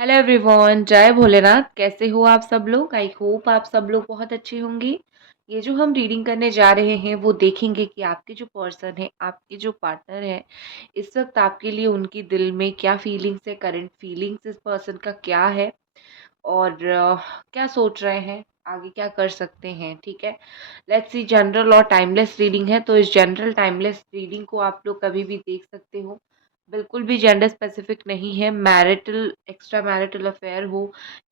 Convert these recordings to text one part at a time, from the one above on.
Hello everyone, जय भोलेनाथ। कैसे हो आप सब लोग? आई होप आप सब लोग बहुत अच्छे होंगे। ये जो हम रीडिंग करने जा रहे हैं वो देखेंगे कि आपके जो पर्सन है, आपके जो पार्टनर है, इस वक्त आपके लिए उनकी दिल में क्या फीलिंग्स है, करंट फीलिंग्स इस पर्सन का क्या है और क्या सोच रहे हैं, आगे क्या कर सकते हैं। ठीक है, लेट्स सी। जनरल और टाइमलेस रीडिंग है, तो इस जनरल टाइमलेस रीडिंग को आप लोग कभी भी देख सकते हो। बिल्कुल भी जेंडर स्पेसिफिक नहीं है। मैरिटल, एक्स्ट्रा मैरिटल अफेयर हो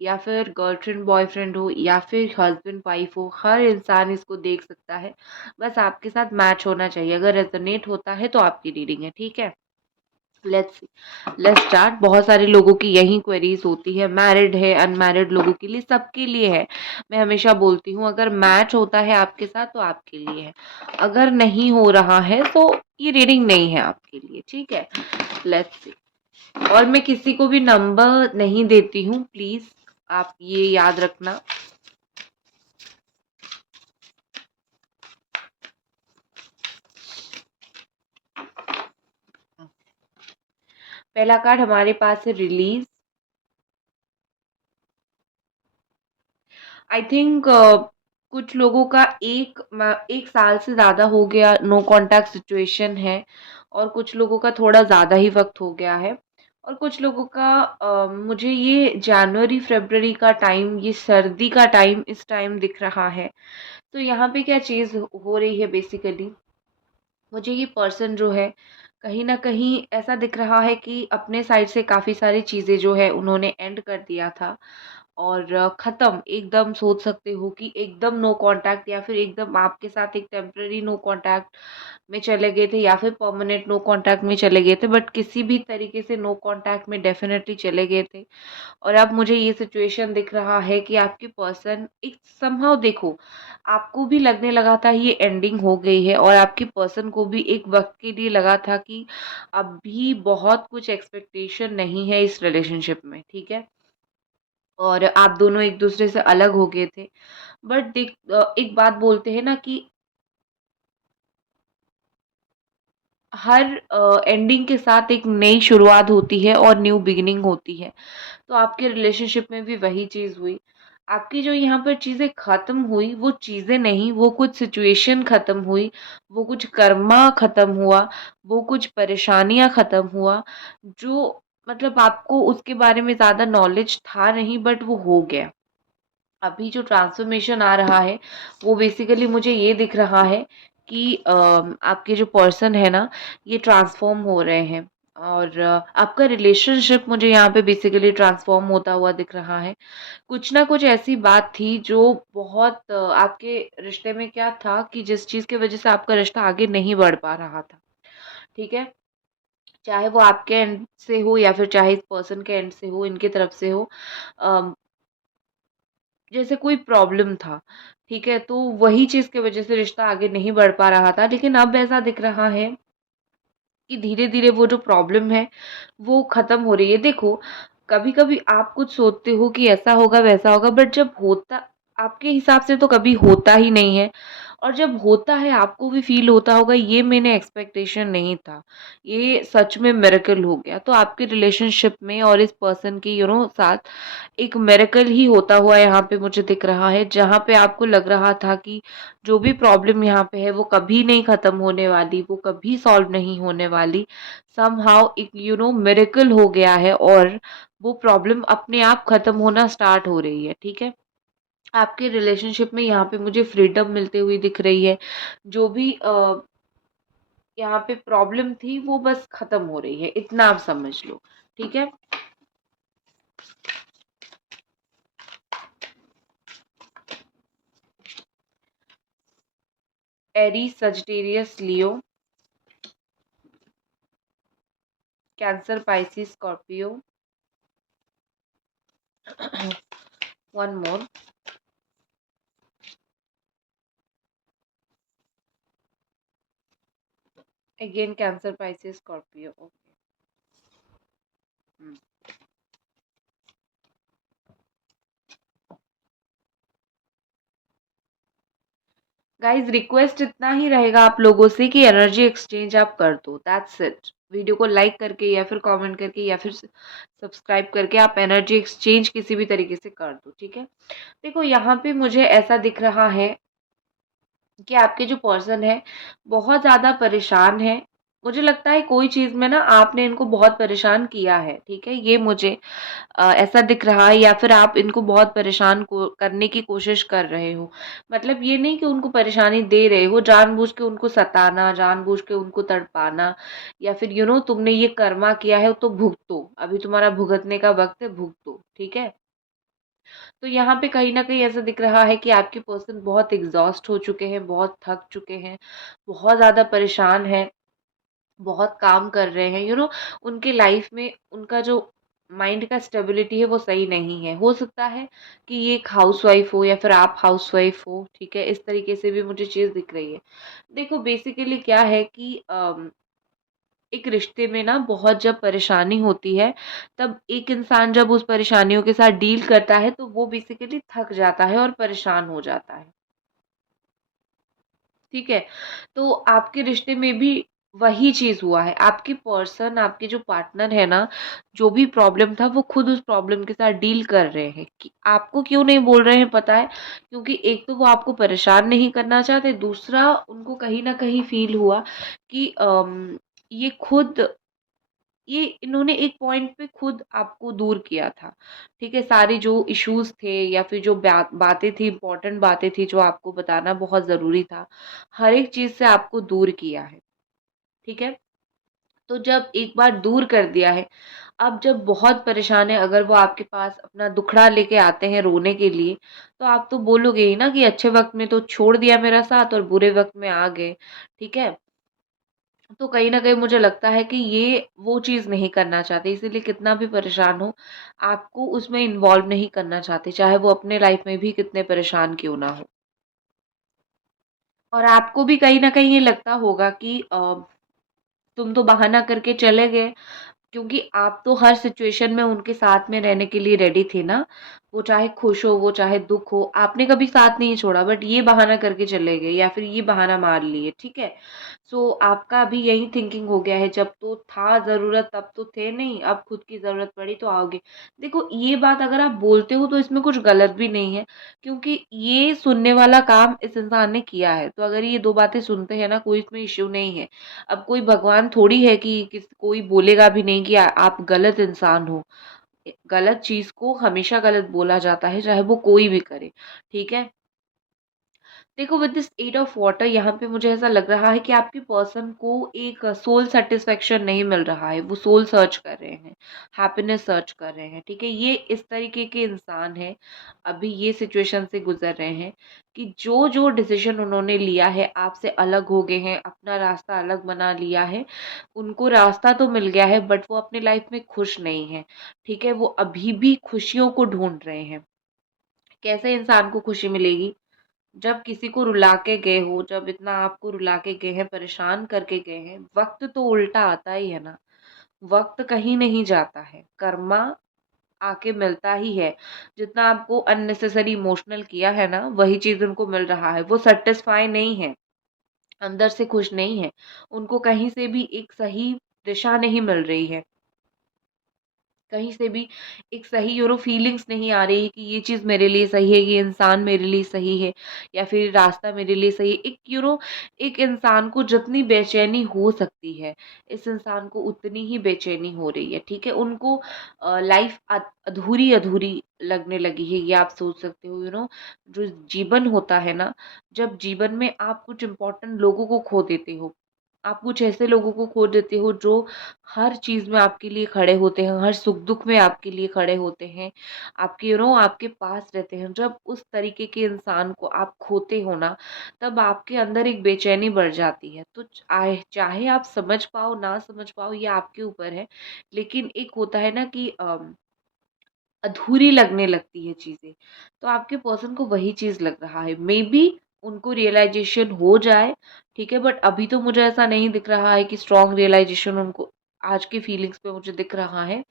या फिर गर्लफ्रेंड बॉयफ्रेंड हो या फिर हस्बैंड वाइफ हो, हर इंसान इसको देख सकता है। बस आपके साथ मैच होना चाहिए। अगर रेजोनेट होता है तो आपकी रीडिंग है। ठीक है, लेट्स लेट्स स्टार्ट। बहुत सारे लोगों की यही क्वेरीज होती है, मैरिड है, अनमैरिड लोगों के लिए, सबके लिए है। मैं हमेशा बोलती हूँ, अगर मैच होता है आपके साथ तो आपके लिए है, अगर नहीं हो रहा है तो ये रीडिंग नहीं है आपके लिए। ठीक है, लेट्स सी। और मैं किसी को भी नंबर नहीं देती हूँ, प्लीज आप ये याद रखना। पहला कार्ड हमारे पास है रिलीज। आई थिंक कुछ लोगों का एक साल से ज्यादा हो गया नो कांटेक्ट सिचुएशन है, और कुछ लोगों का थोड़ा ज्यादा ही वक्त हो गया है, और कुछ लोगों का मुझे ये जनवरी फरवरी का टाइम, ये सर्दी का टाइम, इस टाइम दिख रहा है। तो यहाँ पे क्या चीज हो रही है बेसिकली, मुझे ये पर्सन जो है कहीं ना कहीं ऐसा दिख रहा है कि अपने साइड से काफी सारी चीजें जो है उन्होंने एंड कर दिया था, और खत्म एकदम। सोच सकते हो कि एकदम नो कांटेक्ट, या फिर एकदम आपके साथ एक टेम्पररी नो कांटेक्ट में चले गए थे, या फिर परमानेंट नो कांटेक्ट में चले गए थे, बट किसी भी तरीके से नो कांटेक्ट में डेफिनेटली चले गए थे। और अब मुझे ये सिचुएशन दिख रहा है कि आपकी पर्सन एक समहाउ, देखो, आपको भी लगने लगा था ये एंडिंग हो गई है, और आपकी पर्सन को भी एक वक्त के लिए लगा था कि अभी बहुत कुछ एक्सपेक्टेशन नहीं है इस रिलेशनशिप में। ठीक है, और आप दोनों एक दूसरे से अलग हो गए थे। बट देख, एक बात बोलते हैं ना कि हर एंडिंग के साथ एक नई शुरुआत होती है और न्यू बिगिनिंग होती है। तो आपके रिलेशनशिप में भी वही चीज हुई। आपकी जो यहाँ पर चीजें खत्म हुई, वो चीजें नहीं, वो कुछ सिचुएशन खत्म हुई, वो कुछ कर्मा खत्म हुआ, वो कुछ परेशानियां खत्म हुआ, जो मतलब आपको उसके बारे में ज्यादा नॉलेज था नहीं, बट वो हो गया। अभी जो ट्रांसफॉर्मेशन आ रहा है वो बेसिकली मुझे ये दिख रहा है कि आपके जो पर्सन है ना, ये ट्रांसफॉर्म हो रहे हैं, और आपका रिलेशनशिप मुझे यहाँ पे बेसिकली ट्रांसफॉर्म होता हुआ दिख रहा है। कुछ ना कुछ ऐसी बात थी जो बहुत आपके रिश्ते में क्या था कि जिस चीज की वजह से आपका रिश्ता आगे नहीं बढ़ पा रहा था। ठीक है, चाहे वो आपके एंड से हो या फिर चाहे इस पर्सन के एंड से हो, इनके तरफ से हो, जैसे कोई प्रॉब्लम था। ठीक है, तो वही चीज की वजह से रिश्ता आगे नहीं बढ़ पा रहा था, लेकिन अब ऐसा दिख रहा है कि धीरे धीरे वो जो प्रॉब्लम है वो खत्म हो रही है। देखो, कभी कभी आप कुछ सोचते हो कि ऐसा होगा वैसा होगा, बट जब होता, आपके हिसाब से तो कभी होता ही नहीं है, और जब होता है आपको भी फील होता होगा ये मैंने एक्सपेक्टेशन नहीं था, ये सच में मिरेकल हो गया। तो आपके रिलेशनशिप में और इस पर्सन की साथ एक मिरेकल ही होता हुआ यहाँ पे मुझे दिख रहा है, जहाँ पे आपको लग रहा था कि जो भी प्रॉब्लम यहाँ पे है वो कभी नहीं खत्म होने वाली, वो कभी सॉल्व नहीं होने वाली। समहाउ एक मिरेकल हो गया है, और वो प्रॉब्लम अपने आप खत्म होना स्टार्ट हो रही है। ठीक है, आपके रिलेशनशिप में यहाँ पे मुझे फ्रीडम मिलती हुई दिख रही है। जो भी यहाँ पे प्रॉब्लम थी वो बस खत्म हो रही है, इतना आप समझ लो। ठीक है, Aries, Sagittarius, Leo, Cancer, Pisces, Scorpio. One more. Again Cancer, Pisces, Scorpio. Okay. Guys, guys request इतना ही रहेगा आप लोगों से कि एनर्जी एक्सचेंज आप कर दो, दैट्स इट। वीडियो को लाइक करके या फिर कमेंट करके या फिर सब्सक्राइब करके आप एनर्जी एक्सचेंज किसी भी तरीके से कर दो, ठीक है। देखो यहाँ पे मुझे ऐसा दिख रहा है कि आपके जो पर्सन है बहुत ज़्यादा परेशान है। मुझे लगता है कोई चीज़ में ना आपने इनको बहुत परेशान किया है, ठीक है? ये मुझे ऐसा दिख रहा है, या फिर आप इनको बहुत परेशान को करने की कोशिश कर रहे हो। मतलब ये नहीं कि उनको परेशानी दे रहे हो, जानबूझ के उनको सताना, जानबूझ के उनको तड़पाना, या फिर तुमने ये कर्मा किया है तो भुगतो, अभी तुम्हारा भुगतने का वक़्त है, भुगतो, ठीक है? तो यहाँ पे कहीं न कहीं ऐसा दिख रहा है कि आपके पर्सन बहुत एग्ज़ॉस्ट हो चुके हैं, बहुत थक चुके हैं, बहुत ज़्यादा परेशान हैं, बहुत काम कर रहे हैं, उनके लाइफ़ में उनका जो माइंड का स्टेबिलिटी है वो सही नहीं है। हो सकता है कि ये एक हाउसवाइफ़ हो या फिर आप हाउसवाइफ़ हो, ठीक है? इस तरीके से भी मुझे चीज़ दिख रही है। देखो बेसिकली क्या है कि एक रिश्ते में ना बहुत जब परेशानी होती है, तब एक इंसान जब उस परेशानियों के साथ डील करता है, तो वो बेसिकली थक जाता है और परेशान हो जाता है, ठीक है? तो आपके रिश्ते में भी वही चीज़ हुआ है। आपके पर्सन, आपके जो पार्टनर है ना, जो भी प्रॉब्लम था, वो खुद उस प्रॉब्लम के साथ डील कर रहे हैं। कि आपको क्यों नहीं बोल रहे हैं पता है? क्योंकि एक तो वो आपको परेशान नहीं करना चाहते, दूसरा उनको कहीं न कहीं फ़ील हुआ कि ये खुद ये इन्होंने एक पॉइंट पे खुद आपको दूर किया था, ठीक है? सारे जो इश्यूज़ थे या फिर जो बातें थी, इम्पोर्टेंट बातें थी जो आपको बताना बहुत ज़रूरी था, हर एक चीज़ से आपको दूर किया है, ठीक है? तो जब एक बार दूर कर दिया है, अब जब बहुत परेशान है, अगर वो आपके पास अपना दुखड़ा लेके आते हैं रोने के लिए, तो आप तो बोलोगे ही ना कि अच्छे वक़्त में तो छोड़ दिया मेरा साथ और बुरे वक़्त में आ गए, ठीक है? तो कहीं न कहीं मुझे लगता है कि ये वो चीज़ नहीं करना चाहते, इसीलिए कितना भी परेशान हो, आपको उसमें इन्वॉल्व नहीं करना चाहते, चाहे वो अपने लाइफ़ में भी कितने परेशान क्यों ना हो। और आपको भी कहीं न कहीं ये लगता होगा कि तुम तो बहाना करके चले गए, क्योंकि आप तो हर सिचुएशन में उनके साथ में रहने के लिए रेडी थे ना। वो चाहे खुश हो, वो चाहे दुःख हो, आपने कभी साथ नहीं छोड़ा, बट ये बहाना करके चले गए या फिर ये बहाना मार लिए, ठीक है? सो आपका अभी यही थिंकिंग हो गया है, जब तो था ज़रूरत तब तो थे नहीं, अब खुद की ज़रूरत पड़ी तो आओगे। देखो ये बात अगर आप बोलते हो तो इसमें कुछ गलत भी नहीं है, क्योंकि ये सुनने वाला काम इस इंसान ने किया है, तो अगर ये 2 बातें सुनते हैं ना, कोई इसमें इश्यू नहीं है। अब कोई भगवान थोड़ी है कि कोई बोलेगा भी नहीं कि आप गलत इंसान हो। गलत चीज़ को हमेशा गलत बोला जाता है, चाहे वो कोई भी करे, ठीक है? देखो विद दिस 8 ऑफ वाटर यहाँ पे मुझे ऐसा लग रहा है कि आपके पर्सन को एक सोल सैटिस्फैक्शन नहीं मिल रहा है, वो सोल सर्च कर रहे हैं, हैप्पीनेस सर्च कर रहे हैं, ठीक है? ये इस तरीके के इंसान हैं, अभी ये सिचुएशन से गुजर रहे हैं कि जो जो डिसीजन उन्होंने लिया है, आपसे अलग हो गए हैं, अपना रास्ता अलग बना लिया है, उनको रास्ता तो मिल गया है बट वो अपने लाइफ में खुश नहीं है, ठीक है? वो अभी भी खुशियों को ढूंढ रहे हैं। कैसे इंसान को खुशी मिलेगी? जब किसी को रुला के गए हो, जब इतना आपको रुला के गए हैं, परेशान करके गए हैं, वक़्त तो उल्टा आता ही है ना। वक़्त कहीं नहीं जाता है, कर्मा आके मिलता ही है। जितना आपको अननेसेसरी इमोशनल किया है ना, वही चीज़ उनको मिल रहा है। वो सैटिस्फाई नहीं है, अंदर से खुश नहीं है। उनको कहीं से भी एक सही दिशा नहीं मिल रही है। कहीं से भी एक सही फीलिंग्स नहीं आ रही कि ये चीज़ मेरे लिए सही है, ये इंसान मेरे लिए सही है या फिर रास्ता मेरे लिए सही है। एक एक इंसान को जितनी बेचैनी हो सकती है, इस इंसान को उतनी ही बेचैनी हो रही है, ठीक है? उनको लाइफ़ अधूरी-अधूरी लगने लगी है, ये आप सोच सकते हो, जो जीवन होता है ना, जब जीवन में आप कुछ इम्पोर्टेंट लोगों को खो देते हो, आप कुछ ऐसे लोगों को खो देते हो जो हर चीज़ में आपके लिए खड़े होते हैं, हर सुख-दुख में आपके लिए खड़े होते हैं, आपके आपके पास रहते हैं। जब उस तरीके के इंसान को आप खोते हो ना, तब आपके अंदर एक बेचैनी बढ़ जाती है। तो चाहे आप समझ पाओ, ना समझ पाओ, ये आपके ऊपर है। लेकिन एक होता है ना कि अधूरी लगने लगती है चीज़ें, तो आपके पर्सन को वही चीज़ लग रहा है। मेबी उनको रियलाइज़ेशन हो जाए, ठीक है? बट अभी तो मुझे ऐसा नहीं दिख रहा है कि स्ट्रॉन्ग रियलाइज़ेशन उनको आज की फीलिंग्स पे मुझे दिख रहा है,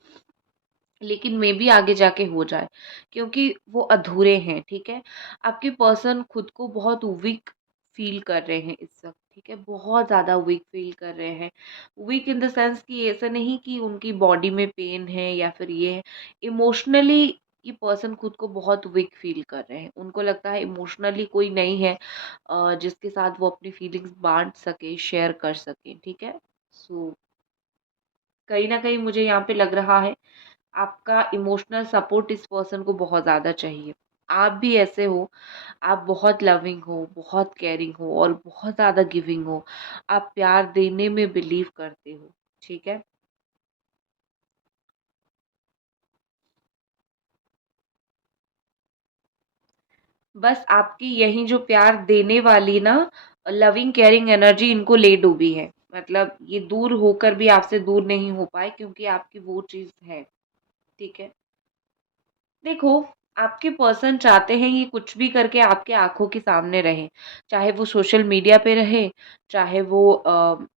लेकिन मेबी आगे जाके हो जाए, क्योंकि वो अधूरे हैं, ठीक है? आपके पर्सन खुद को बहुत वीक फ़ील कर रहे हैं इस वक़्त, ठीक है? बहुत ज़्यादा वीक फ़ील कर रहे हैं। वीक इन द सेंस कि ऐसा नहीं कि उनकी बॉडी में पेन है या फिर ये है, इमोशनली ये पर्सन खुद को बहुत वीक फ़ील कर रहे हैं। उनको लगता है इमोशनली कोई नहीं है जिसके साथ वो अपनी फीलिंग्स बाँट सके, शेयर कर सके, ठीक है? सो कहीं न कहीं मुझे यहाँ पे लग रहा है आपका इमोशनल सपोर्ट इस पर्सन को बहुत ज़्यादा चाहिए। आप भी ऐसे हो, आप बहुत लविंग हो, बहुत केयरिंग हो और बहुत ज़्यादा गिविंग हो। आप प्यार देने में बिलीव करते हो, ठीक है? बस आपकी यही जो प्यार देने वाली ना लविंग केयरिंग एनर्जी इनको ले डूबी है। मतलब ये दूर होकर भी आपसे दूर नहीं हो पाए क्योंकि आपकी वो चीज़ है, ठीक है? देखो, आपके पर्सन चाहते हैं ये कुछ भी करके आपके आँखों के सामने रहे। चाहे वो सोशल मीडिया पे रहे, चाहे वो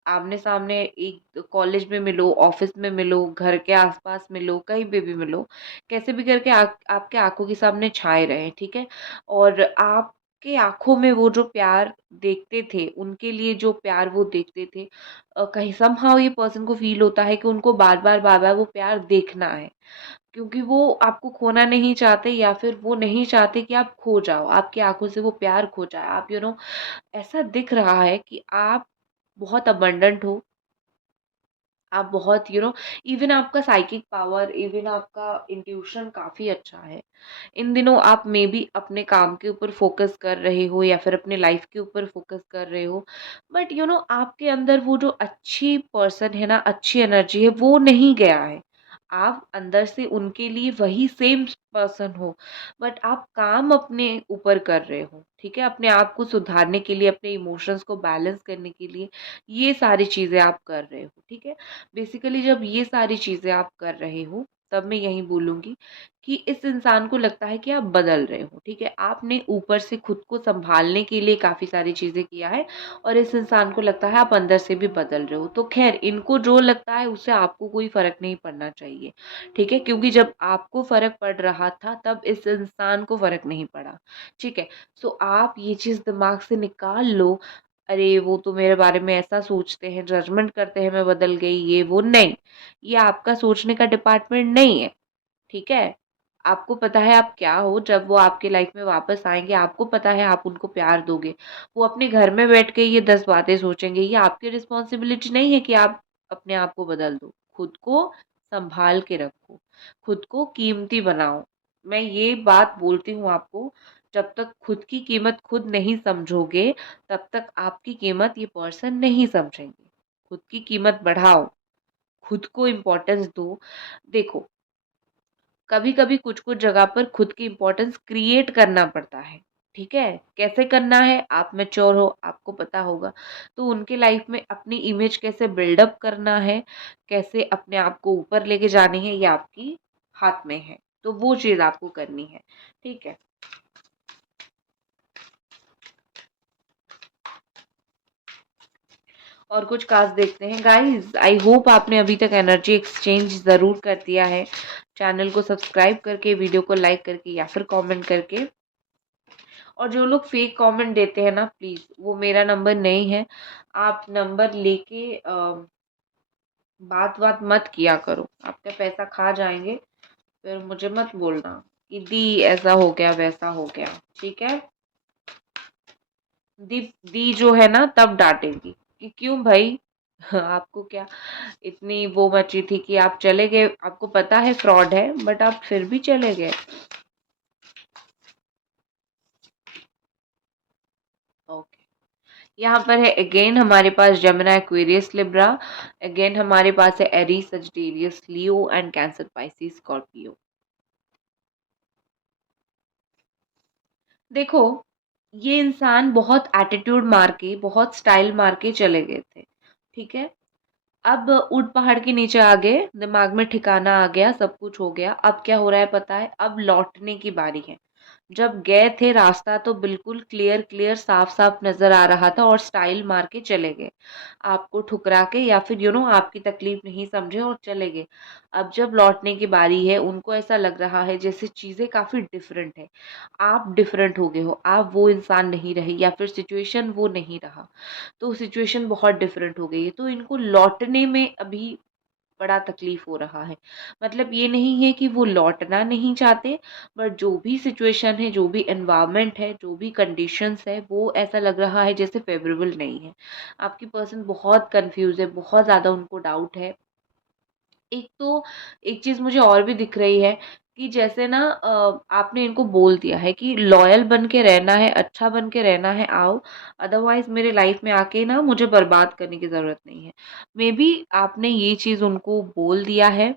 आमने-सामने एक कॉलेज में मिलो, ऑफ़िस में मिलो, घर के आस-पास मिलो, कहीं पे भी मिलो। कैसे भी करके आपके आँखों के सामने छाए रहें, ठीक है? और आपके आँखों में वो जो प्यार देखते थे, उनके लिए जो प्यार वो देखते थे कहीं समहाउ ये पर्सन को फ़ील होता है कि उनको बार-बार, बार-बार वो प्यार देखना है। क्योंकि वो आपको खोना नहीं चाहते या फिर वो नहीं चाहते कि आप खो जाओ, आपकी आँखों से वो प्यार खो जाए। आप ऐसा दिख रहा है कि आप बहुत अबंडेंट हो, आप बहुत इवन आपका साइकिक पावर, इवन आपका इंट्यूशन काफ़ी अच्छा है। इन दिनों आप मेबी अपने काम के ऊपर फ़ोकस कर रहे हो या फिर अपने लाइफ़ के ऊपर फ़ोकस कर रहे हो। बट आपके अंदर वो जो अच्छी पर्सन है ना, अच्छी एनर्जी है, वो नहीं गया है। आप अंदर से उनके लिए वही सेम पर्सन हो, बट आप काम अपने ऊपर कर रहे हो, ठीक है? अपने आप को सुधारने के लिए, अपने इमोशंस को बैलेंस करने के लिए, ये सारी चीज़ें आप कर रहे हो, ठीक है? बेसिकली जब ये सारी चीज़ें आप कर रहे हो, तब मैं यही बोलूँगी कि इस इंसान को लगता है कि आप बदल रहे हो, ठीक है? आपने ऊपर से खुद को सँभालने के लिए काफ़ी सारी चीज़ें किया है और इस इंसान को लगता है आप अंदर से भी बदल रहे हो। तो ख़ैर इनको जो लगता है उससे आपको कोई फ़र्क नहीं पड़ना चाहिए, ठीक है? क्योंकि जब आपको फ़र्क पड़ रहा था तब इस इंसान को फ़र्क नहीं पड़ा, ठीक है? सो आप ये चीज़ दिमाग से निकाल लो, अरे वो तो मेरे बारे में ऐसा सोचते हैं, जजमेंट करते हैं मैं बदल गई ये वो, नहीं। ये आपका सोचने का डिपार्टमेंट नहीं है, ठीक है? आपको पता है आप क्या हो, जब वो आपके लाइफ में वापस आएँगे, आपको पता है आप उनको प्यार दोगे। वो अपने घर में बैठ के ये 10 बातें सोचेंगे, ये आपकी रिस्पॉन्सिबिलिटी नहीं है कि आप अपने आप को बदल दो। खुद को सँभाल के रखो, खुद को कीमती बनाओ। मैं ये बात बोलती हूँ आपको, जब तक खुद की कीमत खुद नहीं समझोगे, तब तक आपकी कीमत ये पर्सन नहीं समझेंगे। खुद की कीमत बढ़ाओ, खुद को इम्पोर्टेंस दो। देखो, कभी-कभी कुछ-कुछ जगह पर खुद की इम्पोर्टेंस क्रिएट करना पड़ता है, ठीक है? कैसे करना है? आप मैच्योर हो, आपको पता होगा। तो उनके लाइफ में अपनी इमेज कैसे बिल्डअप करना है, कैसे अपने आप को ऊपर लेके जानी है, ये आपकी हाथ में है। तो वो चीज़ आपको करनी है, ठीक है? और कुछ कार्ड्स देखते हैं। गाइस, आई होप आपने अभी तक एनर्जी एक्सचेंज ज़रूर कर दिया है। चैनल को सब्सक्राइब करके, वीडियो को लाइक करके या फिर कमेंट करके। और जो लोग फेक कमेंट देते हैं ना, प्लीज़ वो मेरा नंबर नहीं है। आप नंबर लेके बात-वात मत किया करो। आपका पैसा खा जाएँगे, फिर मुझे मत बोलना कि दी ऐसा हो गया, वैसा हो गया, ठीक है? दी दी जो है ना तब डाँटेगी कि क्यों भई आपको क्या इतनी वो मची थी कि आप चले गए, आपको पता है फ्रॉड है बट आप फिर भी चले गए। ओके। यहाँ पर है अगेन हमारे पास जमुना एक्वेरियस लिब्रा, अगेन हमारे पास है Aries Sagittarius Leo and cancer Pisces Scorpio. देखो, ये इंसान बहुत एटीट्यूड मार के, बहुत स्टाइल मार के चले गए थे, ठीक है? अब ऊँट पहाड़ के नीचे आ गए, दिमाग में ठिकाना आ गया, सब कुछ हो गया। अब क्या हो रहा है पता है? अब लौटने की बारी है। जब गए थे रास्ता तो बिल्कुल क्लियर क्लियर साफ साफ नजर आ रहा था और स्टाइल मार के चले गए, आपको ठुकरा के या फिर आपकी तकलीफ नहीं समझे और चले गए। अब जब लौटने की बारी है उनको ऐसा लग रहा है जैसे चीजें काफी डिफरेंट है, आप डिफरेंट हो गए हो, आप वो इंसान नहीं रहे या फिर सिचुएशन वो नहीं रहा, तो सिचुएशन बहुत डिफरेंट हो गई है, तो इनको लौटने में अभी बड़ा तकलीफ हो रहा है। मतलब ये नहीं है कि वो लौटना नहीं चाहते, बट जो भी सिचुएशन है, जो भी एनवायरनमेंट है, जो भी कंडीशंस है, वो ऐसा लग रहा है जैसे फेवरेबल नहीं है। आपकी पर्सन बहुत कंफ्यूज है, बहुत ज़्यादा उनको डाउट है। एक तो एक चीज़ मुझे और भी दिख रही है कि जैसे ना आपने इनको बोल दिया है कि लॉयल बन के रहना है, अच्छा बन के रहना है, आओ, अदरवाइज मेरे लाइफ में आके ना मुझे बर्बाद करने की ज़रूरत नहीं है। मे बी आपने ये चीज़ उनको बोल दिया है,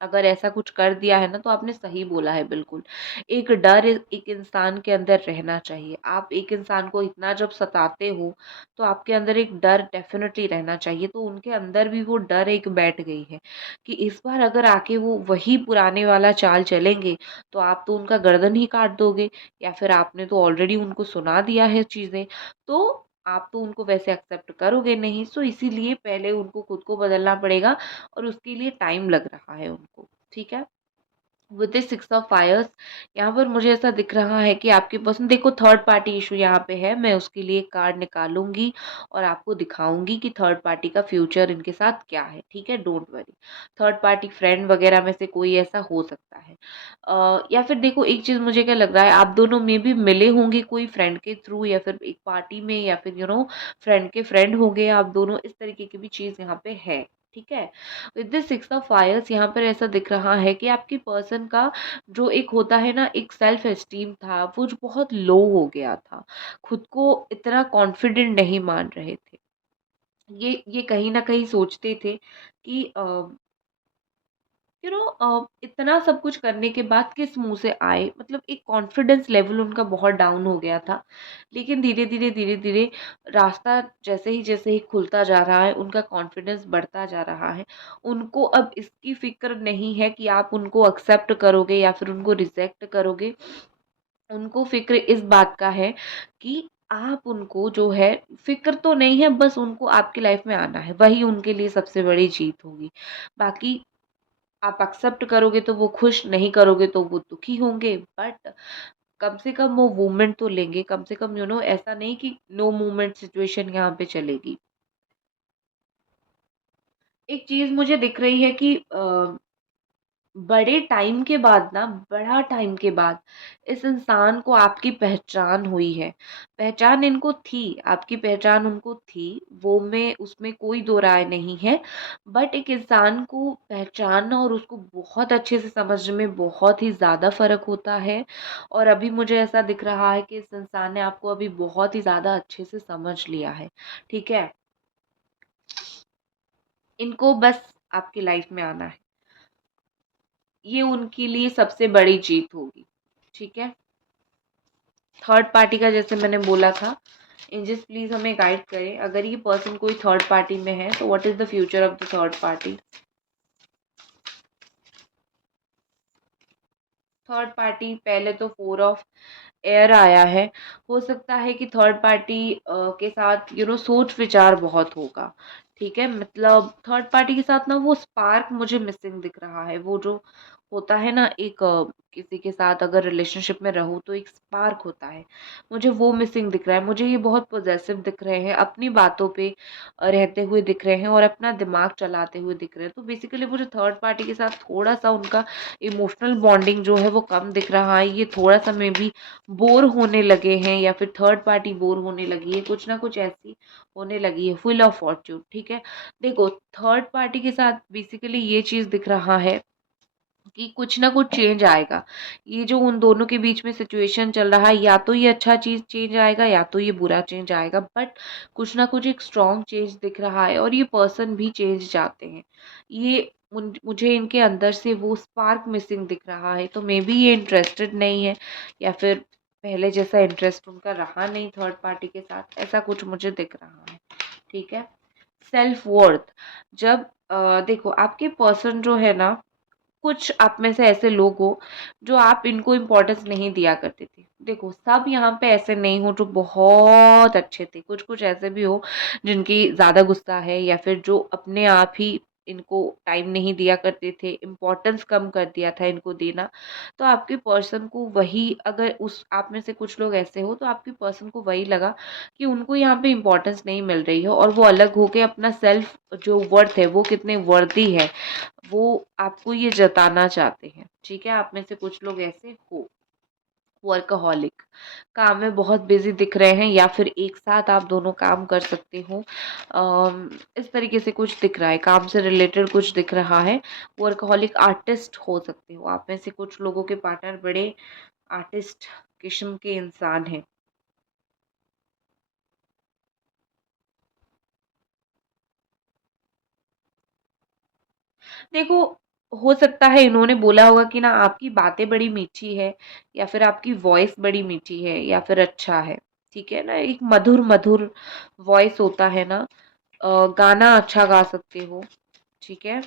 अगर ऐसा कुछ कर दिया है ना तो आपने सही बोला है बिल्कुल। एक डर एक इंसान के अंदर रहना चाहिए। आप एक इंसान को इतना जब सताते हो तो आपके अंदर एक डर डेफिनेटली रहना चाहिए। तो उनके अंदर भी वो डर एक बैठ गई है कि इस बार अगर आके वो वही पुराने वाला चाल चलेंगे तो आप तो उनका गर्दन ही काट दोगे, या फिर आपने तो ऑलरेडी उनको सुना दिया है चीज़ें, तो आप तो उनको वैसे एक्सेप्ट करोगे नहीं। सो इसीलिए पहले उनको खुद को बदलना पड़ेगा और उसके लिए टाइम लग रहा है उनको, ठीक है। विद द 6 ऑफ फायर्स, यहाँ पर मुझे ऐसा दिख रहा है कि आपकी पर्सन, देखो थर्ड पार्टी इशू यहाँ पे है, मैं उसके लिए कार्ड निकालूंगी और आपको दिखाऊंगी कि थर्ड पार्टी का फ्यूचर इनके साथ क्या है, ठीक है, don't worry. Third party friend वगैरह में से कोई ऐसा हो सकता है, या फिर देखो एक चीज मुझे क्या लग रहा है, आप दोनों में भी मिले होंगे कोई फ्रेंड के थ्रू या फिर एक पार्टी में, या फिर फ्रेंड के फ्रेंड हो गए आप दोनों, इस तरीके की भी चीज यहाँ पे है, ठीक है। विद द 6 ऑफ फायर्स यहाँ पर ऐसा दिख रहा है कि आपकी पर्सन का जो एक होता है ना, एक सेल्फ एस्टीम था, वो जो बहुत लो हो गया था, खुद को इतना कॉन्फिडेंट नहीं मान रहे थे। ये कहीं ना कहीं सोचते थे कि इतना सब कुछ करने के बाद किस मुंह से आए, मतलब एक कॉन्फिडेंस लेवल उनका बहुत डाउन हो गया था। लेकिन धीरे धीरे रास्ता जैसे ही खुलता जा रहा है, उनका कॉन्फिडेंस बढ़ता जा रहा है। उनको अब इसकी फिक्र नहीं है कि आप उनको एक्सेप्ट करोगे या फिर उनको रिजेक्ट करोगे। उनको फिक्र इस बात का है कि आप उनको जो है, फिक्र तो नहीं है, बस उनको आपकी लाइफ में आना है, वही उनके लिए सबसे बड़ी जीत होगी। बाकी आप एक्सेप्ट करोगे तो वो खुश, नहीं करोगे तो वो दुखी होंगे, बट कम से कम वो मूवमेंट तो लेंगे, कम से कम ऐसा नहीं कि नो मूवमेंट सिचुएशन यहाँ पे चलेगी। एक चीज मुझे दिख रही है कि बड़े टाइम के बाद ना, बड़ा टाइम के बाद इस इंसान को आपकी पहचान हुई है। पहचान इनको थी, आपकी पहचान उनको थी, वो में उसमें कोई दो राय नहीं है। बट एक इंसान को पहचानना और उसको बहुत अच्छे से समझने में बहुत ही ज़्यादा फर्क होता है। और अभी मुझे ऐसा दिख रहा है कि इस इंसान ने आपको अभी बहुत ही ज़्यादा अच्छे से समझ लिया है, ठीक है। इनको बस आपकी लाइफ में आना है, ये उनके लिए सबसे बड़ी जीत होगी, ठीक है। थर्ड पार्टी का जैसे मैंने बोला था, एंजल्स प्लीज हमें गाइड करें, अगर ये पर्सन कोई थर्ड पार्टी में है तो what is the future of the third party. Third party, पहले तो 4 ऑफ एयर आया है। हो सकता है कि थर्ड पार्टी के साथ सोच विचार बहुत होगा, ठीक है। मतलब थर्ड पार्टी के साथ ना वो स्पार्क मुझे मिसिंग दिख रहा है, वो जो होता है ना, एक किसी के साथ अगर रिलेशनशिप में रहो तो एक स्पार्क होता है, मुझे वो मिसिंग दिख रहा है। मुझे ये बहुत पॉजेसिव दिख रहे हैं, अपनी बातों पे रहते हुए दिख रहे हैं और अपना दिमाग चलाते हुए दिख रहे हैं। तो बेसिकली मुझे थर्ड पार्टी के साथ थोड़ा सा उनका इमोशनल बॉन्डिंग जो है वो कम दिख रहा है। ये थोड़ा सा में भी बोर होने लगे हैं या फिर थर्ड पार्टी बोर होने लगी है, कुछ ना कुछ ऐसी होने लगी है। फुल ऑफ फॉर्च्यून, ठीक है। देखो थर्ड पार्टी के साथ बेसिकली ये चीज दिख रहा है कि कुछ ना कुछ चेंज आएगा। ये जो उन दोनों के बीच में सिचुएशन चल रहा है, या तो ये अच्छा चीज चेंज आएगा या तो ये बुरा चेंज आएगा, बट कुछ ना कुछ एक स्ट्रॉन्ग चेंज दिख रहा है और ये पर्सन भी चेंज चाहते हैं। ये मुझे इनके अंदर से वो स्पार्क मिसिंग दिख रहा है, तो मे बी ये इंटरेस्टेड नहीं है या फिर पहले जैसा इंटरेस्ट उनका रहा नहीं थर्ड पार्टी के साथ, ऐसा कुछ मुझे दिख रहा है, ठीक है। सेल्फ वर्थ, जब देखो आपके पर्सन जो है ना, कुछ आप में से ऐसे लोग हो जो आप इनको इम्पोर्टेंस नहीं दिया करते थे, देखो, सब यहाँ पे ऐसे नहीं हो जो बहुत अच्छे थे, कुछ कुछ ऐसे भी हो जिनकी ज्यादा गुस्सा है, या फिर जो अपने आप ही इनको टाइम नहीं दिया करते थे, इम्पोर्टेंस कम कर दिया था इनको देना। तो आपके पर्सन को वही, अगर उस आप में से कुछ लोग ऐसे हो तो आपके पर्सन को वही लगा कि उनको यहाँ पे इम्पोर्टेंस नहीं मिल रही है, और वो अलग होके अपना सेल्फ जो वर्थ है, वो कितने वर्दी है, वो आपको ये जताना चाहते हैं। ठीक है, आप में से कुछ लोग ऐसे हो। वर्कaholic, काम में बहुत बिजी दिख रहे हैं, या फिर एक साथ आप दोनों काम कर सकते हो। इस तरीके से कुछ दिख रहा है, काम से रिलेटेड कुछ दिख रहा है। वर्कaholic आर्टिस्ट हो सकते हो, आप में से कुछ लोगों के पार्टनर बड़े आर्टिस्ट किस्म के इंसान हैं। देखो, हो सकता है इन्होंने बोला होगा कि ना आपकी बातें बड़ी मीठी है, या फिर आपकी वॉइस बड़ी मीठी है, या फिर अच्छा है। ठीक है ना, एक मधुर मधुर वॉइस होता है ना। गाना अच्छा गा सकते हो। ठीक है,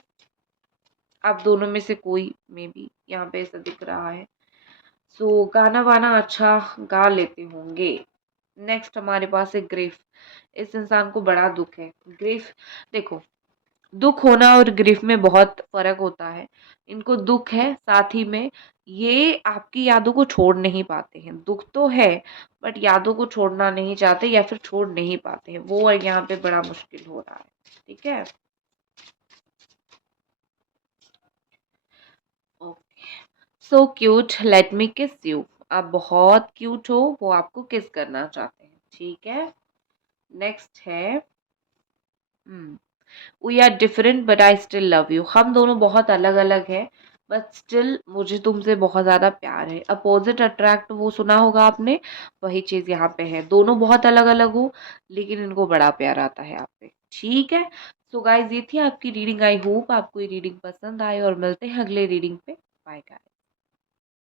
आप दोनों में से कोई में भी यहाँ पे ऐसा दिख रहा है। सो गाना वाना अच्छा गा लेते होंगे। नेक्स्ट हमारे पास है ग्रीफ। इस इंसान को बड़ा दुख है। ग्रीफ, देखो, दुख होना और ग्रीफ में बहुत फर्क होता है। इनको दुख है, साथ ही में ये आपकी यादों को छोड़ नहीं पाते हैं। दुख तो है, बट यादों को छोड़ना नहीं चाहते, या फिर छोड़ नहीं पाते हैं, वो यहाँ पे बड़ा मुश्किल हो रहा है। ठीक है, okay. So cute, let me किस यू। आप बहुत क्यूट हो, वो आपको किस करना चाहते हैं। ठीक है, नेक्स्ट है, we are different but I still love you. हम दोनों बहुत अलग अलग हैं, बट स्टिल मुझे तुमसे बहुत ज्यादा प्यार है। अपोजिट अट्रैक्ट, वो सुना होगा आपने, वही चीज यहाँ पे है। दोनों बहुत अलग अलग हो, लेकिन इनको बड़ा प्यार आता है आप पे। ठीक है, सो गाइज, ये थी आपकी रीडिंग। आई होप आपको ये रीडिंग पसंद आए, और मिलते हैं अगले रीडिंग पे। Bye guys.